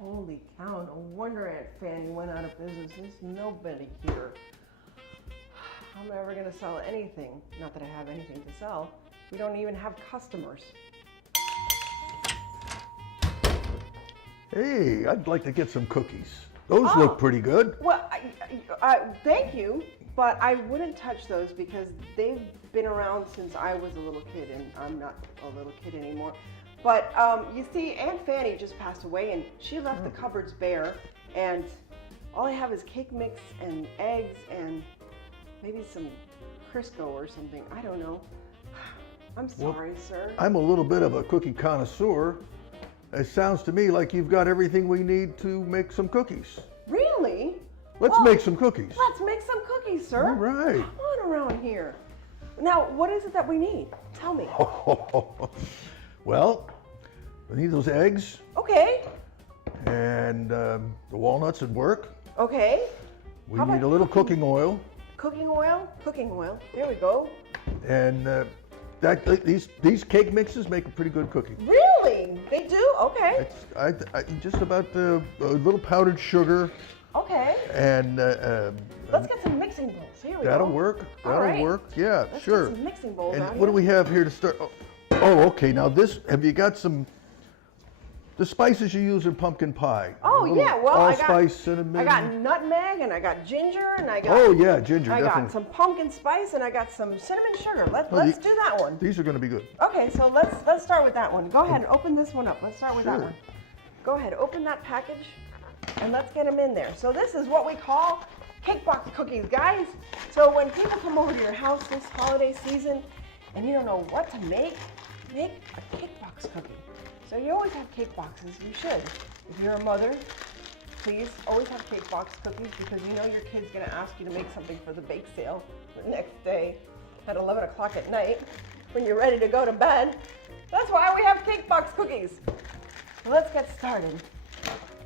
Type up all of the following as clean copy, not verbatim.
Holy cow, no wonder Aunt Fanny went out of business. There's nobody here. How am I ever gonna sell anything? Not that I have anything to sell. We don't even have customers. Hey, I'd like to get some cookies. Those look pretty good. Well, thank you, but I wouldn't touch those because they've been around since I was a little kid, and I'm not a little kid anymore. But you see, Aunt Fanny just passed away, and she left the cupboards bare, and all I have is cake mix and eggs and maybe some Crisco or something. I don't know. I'm sorry, sir. I'm a little bit of a cookie connoisseur. It sounds to me like you've got everything we need to make some cookies. Really? Let's make some cookies. Let's make some cookies, sir. All right. Come on around here. Now, what is it that we need? Tell me. Well, we need those eggs. Okay. And the walnuts would work. Okay. We need a little cooking oil. Cooking oil? Cooking oil. There we go. And these cake mixes make a pretty good cookie. Really? They do? Okay. Just about a little powdered sugar. Okay. And let's get some mixing bowls. Here we go. That'll work. That'll work. Yeah, let's sure. Get some mixing bowls and out what do we have here to start? Oh, okay. Now have you got the spices you use in pumpkin pie? Oh yeah, well allspice, cinnamon. I got nutmeg and I got ginger and I got. Oh yeah, ginger. I definitely. got some pumpkin spice and I got some cinnamon sugar. Let's do that one. These are going to be good. Okay, so let's start with that one. Go ahead and open this one up. Let's start with that one. Go ahead, open that package, and let's get them in there. So this is what we call cake box cookies, guys. So when people come over to your house this holiday season, and you don't know what to make a cake box cookie. So you always have cake boxes. You should. If you're a mother, please always have cake box cookies because you know your kid's gonna ask you to make something for the bake sale the next day at 11 o'clock at night when you're ready to go to bed. That's why we have cake box cookies. So let's get started.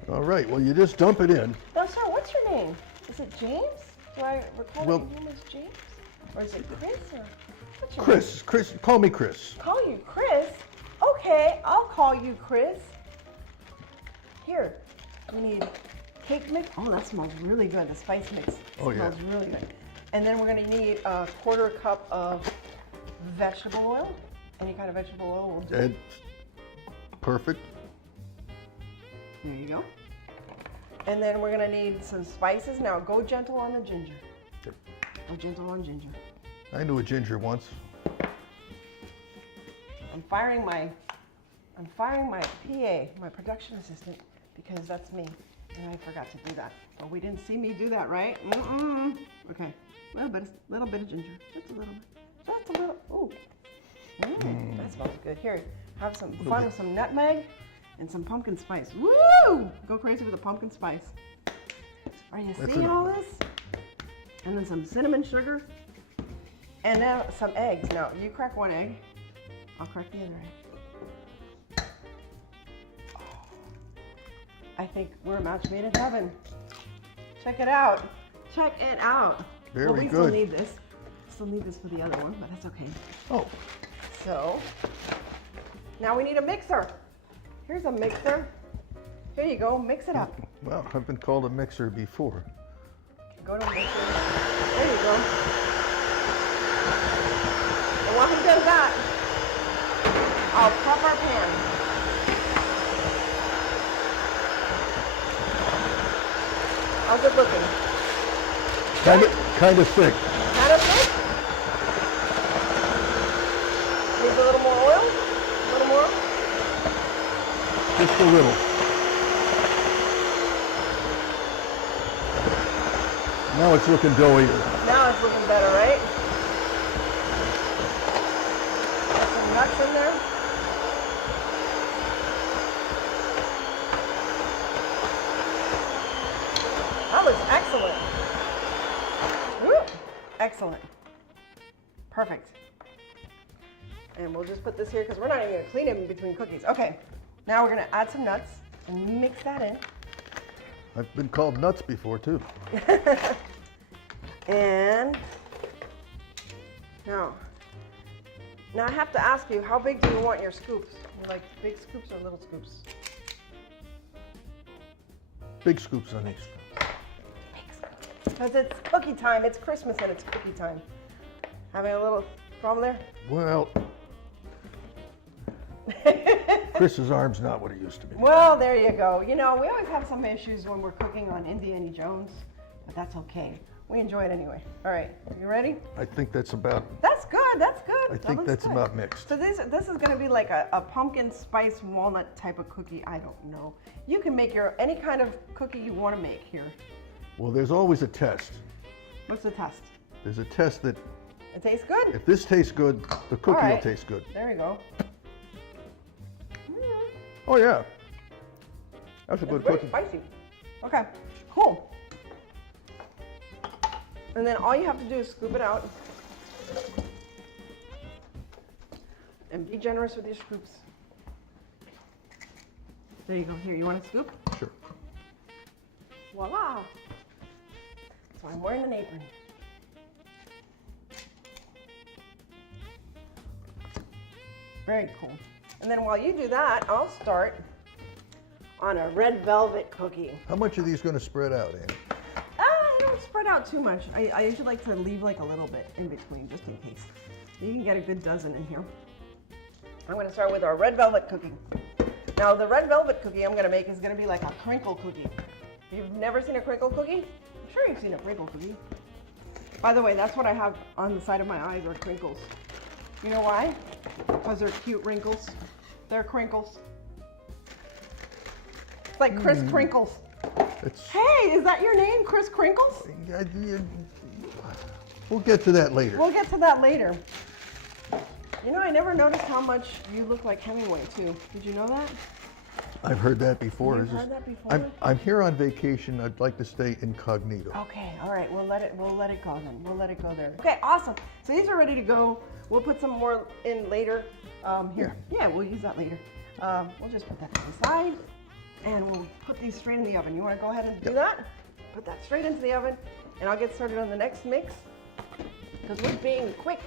All right. Well, you just dump it in. Now, sir, what's your name? Is it James? Do I recall your name as James? Or is it Kris? Or what's your name? Kris. Call me Kris. Call you Kris? Okay, I'll call you Kris. Here, we need cake mix. Oh, that smells really good. The spice mix smells really good. And then we're going to need a 1/4 cup of vegetable oil. Any kind of vegetable oil will do. And perfect. There you go. And then we're going to need some spices. Now, go gentle on the ginger. Yep. Go gentle on ginger. I knew a ginger once. I'm firing my PA, my production assistant, because that's me, and I forgot to do that. But we didn't see me do that, right? Okay, little bit of ginger, just a little bit, just a little. Ooh, that smells good. Here, have some fun with some nutmeg and some pumpkin spice. Woo! Go crazy with the pumpkin spice. Are you seeing all this? And then some cinnamon sugar, and now some eggs. Now you crack one egg. I'll crack the other egg. I think we're a match made in heaven. Check it out. Check it out. Very well, we good. Still need this. Still need this for the other one, but that's okay. Oh. So, now we need a mixer. Here's a mixer. Here you go. Mix it up. Well, I've been called a mixer before. Go to mixer. There you go. And while he does that, I'll prep our pan. How's it looking? Kind of thick. Kind of thick? Needs a little more oil? A little more? Just a little. Now it's looking doughier. Now it's looking better, right? Got some nuts in there. That was excellent. Woo. Excellent. Perfect. And we'll just put this here because we're not even going to clean it in between cookies. Okay, now we're going to add some nuts and mix that in. I've been called nuts before too. And now I have to ask you, how big do you want your scoops? You like big scoops or little scoops? Big scoops on these. Because it's cookie time. It's Christmas and it's cookie time. Having a little problem there? Well, Chris's arm's not what it used to be. Well, there you go. You know, we always have some issues when we're cooking on Indiana Jones, but that's okay. We enjoy it anyway. All right, you ready? I think that's about, That's good, that's good. I That think looks that's good. about mixed. So this is gonna be like a pumpkin spice walnut type of cookie. I don't know. You can make any kind of cookie you wanna make here. Well, there's always a test. What's the test? There's a test that It tastes good? if this tastes good, the cookie will right. taste good. There you go. Oh yeah. That's a It's good very cookie. spicy. Okay, cool. And then all you have to do is scoop it out. And be generous with your scoops. There you go. Here, you want a scoop? Sure. Voila. So I'm wearing an apron. Very cool. And then while you do that, I'll start on a red velvet cookie. How much are these going to spread out, Ann? I don't spread out too much. I usually like to leave like a little bit in between just in case. You can get a good dozen in here. I'm going to start with our red velvet cookie. Now the red velvet cookie I'm going to make is going to be like a crinkle cookie. If you've never seen a crinkle cookie, I'm sure you've seen a crinkle cookie. By the way, that's what I have on the side of my eyes are crinkles. You know why? Because they're cute wrinkles. They're crinkles. It's like Kris Crinkles. It's, Hey, is that your name, Kris Crinkles? we'll get to that later. We'll get to that later. You know, I never noticed how much you look like Hemingway too. Did you know that? I've heard that before. You've It's just- heard that before? I'm here on vacation. I'd like to stay incognito. Okay, all right, we'll let it go then. We'll let it go there. Okay, awesome. So these are ready to go. We'll put some more in later. Here, yeah, we'll use that later. We'll just put that to the side and we'll put these straight in the oven. You wanna go ahead and do that? Put that straight into the oven and I'll get started on the next mix because we're being quick,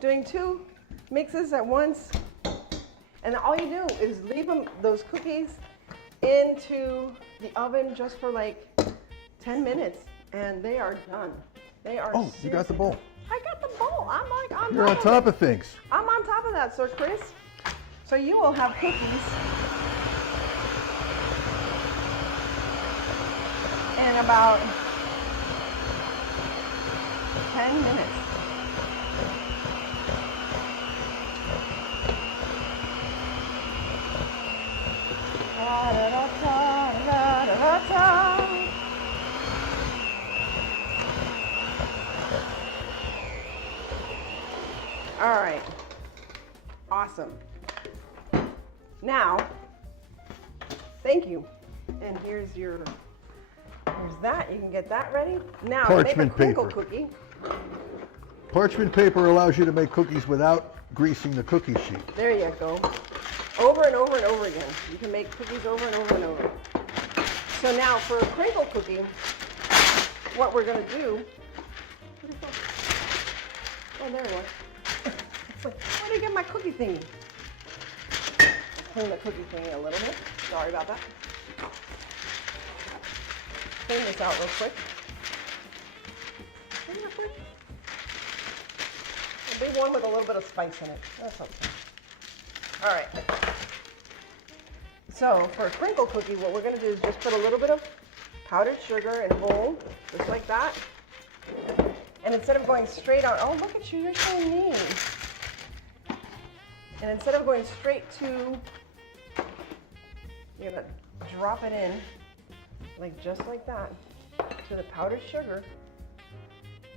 doing 2 mixes at once. And all you do is leave those cookies into the oven just for like 10 minutes and they are done. They are Oh, you got the bowl. I got the bowl. I'm like on You're on top of things. I'm on top of that, Sir Kris. So you will have cookies in about 10 minutes. All right, awesome. Now, thank you. And here's that. You can get that ready. Now, to make a Parchment crinkle paper. cookie. Parchment paper allows you to make cookies without greasing the cookie sheet. There you go. Over and over and over again. You can make cookies over and over and over. So now for a crinkle cookie, what we're going to do, where'd it go? Oh, there it was. It's like, where did I get my cookie thingy? Clean the cookie thingy a little bit. Sorry about that. Clean this out real quick. Real quick. A big one with a little bit of spice in it. That's okay. All right. So for a crinkle cookie, what we're going to do is just put a little bit of powdered sugar in a bowl, just like that. And instead of going straight out, oh, look at you, you're so mean. And instead of going straight to, you're going to drop it in, like just like that, to the powdered sugar.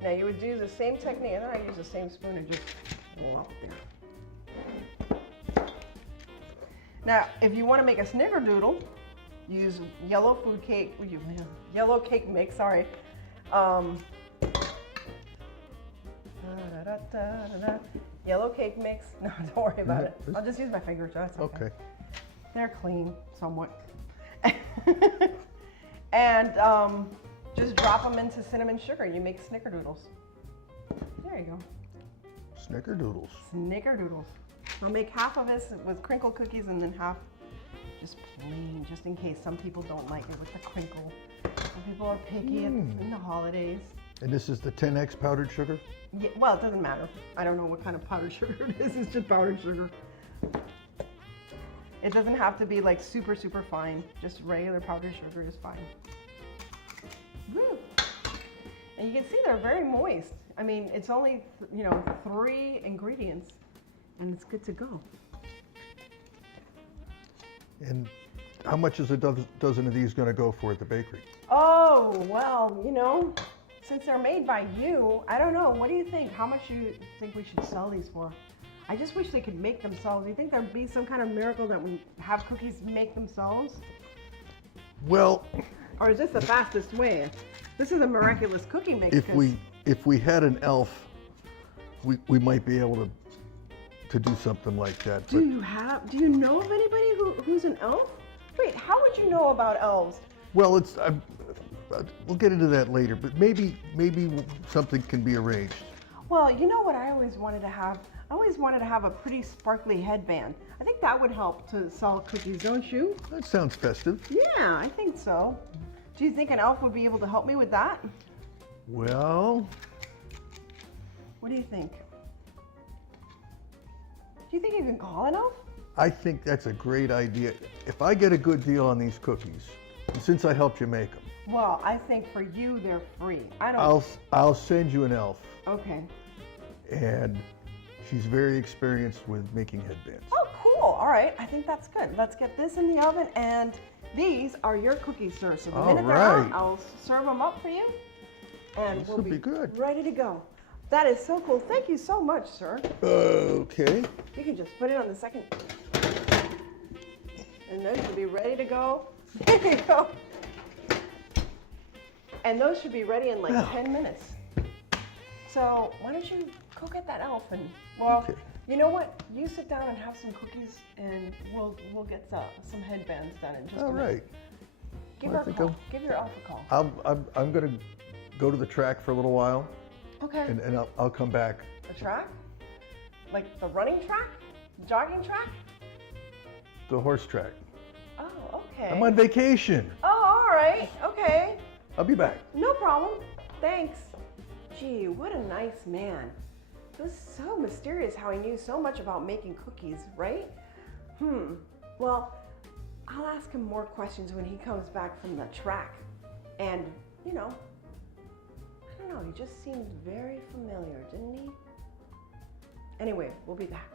Now you would do the same technique, and then I use the same spoon and just lump there. Now, if you want to make a snickerdoodle, use yellow cake mix, sorry. Yellow cake mix. No, don't worry about it. I'll just use my fingers. That's okay. They're clean, somewhat. And just drop them into cinnamon sugar. You make snickerdoodles. There you go. Snickerdoodles. Snickerdoodles. I'll make half of this with crinkle cookies and then half just plain, just in case some people don't like it with the crinkle. Some people are picky in the holidays. And this is the 10x powdered sugar? Yeah, well, it doesn't matter. I don't know what kind of powdered sugar it is. It's just powdered sugar. It doesn't have to be like super, super fine. Just regular powdered sugar is fine. Woo. And you can see they're very moist. I mean, it's only, 3 ingredients and it's good to go. And how much is a dozen of these going to go for at the bakery? Oh, well, since they're made by you, I don't know. What do you think? How much do you think we should sell these for? I just wish they could make themselves. Do you think there'd be some kind of miracle that we have cookies make themselves? Well, or is this the fastest way? This is a miraculous cookie maker. If we had an elf, we might be able to do something like that. Do you know of anybody who's an elf? Wait, how would you know about elves? Well, we'll get into that later, but maybe something can be arranged. Well, you know what I always wanted to have? I always wanted to have a pretty sparkly headband. I think that would help to sell cookies, don't you? That sounds festive. Yeah, I think so. Do you think an elf would be able to help me with that? Well... What do you think? Do you think you can call an elf? I think that's a great idea. If I get a good deal on these cookies, and since I helped you make them, well, I think for you they're free. I'll send you an elf. Okay. And she's very experienced with making headbands. Oh, cool. All right. I think that's good. Let's get this in the oven, and these are your cookies, sir. So the minute they're out, I'll serve them up for you, and we'll be good. Ready to go. That is so cool. Thank you so much, sir. Okay. You can just put it on the second, and those should be ready to go. There you go. And those should be ready in like 10 minutes. So why don't you go get that elf and, Okay. You know what? You sit down and have some cookies, and we'll get some headbands done in just a minute. All right. Give her a call. Give your elf a call. I'm going to go to the track for a little while. Okay. And I'll come back. The track? Like the running track? Jogging track? The horse track. Oh, okay. I'm on vacation. Oh, all right. Okay. I'll be back. No problem. Thanks. Gee, what a nice man. It was so mysterious how he knew so much about making cookies, right? Well, I'll ask him more questions when he comes back from the track. And, I don't know, he just seemed very familiar, didn't he? Anyway, we'll be back.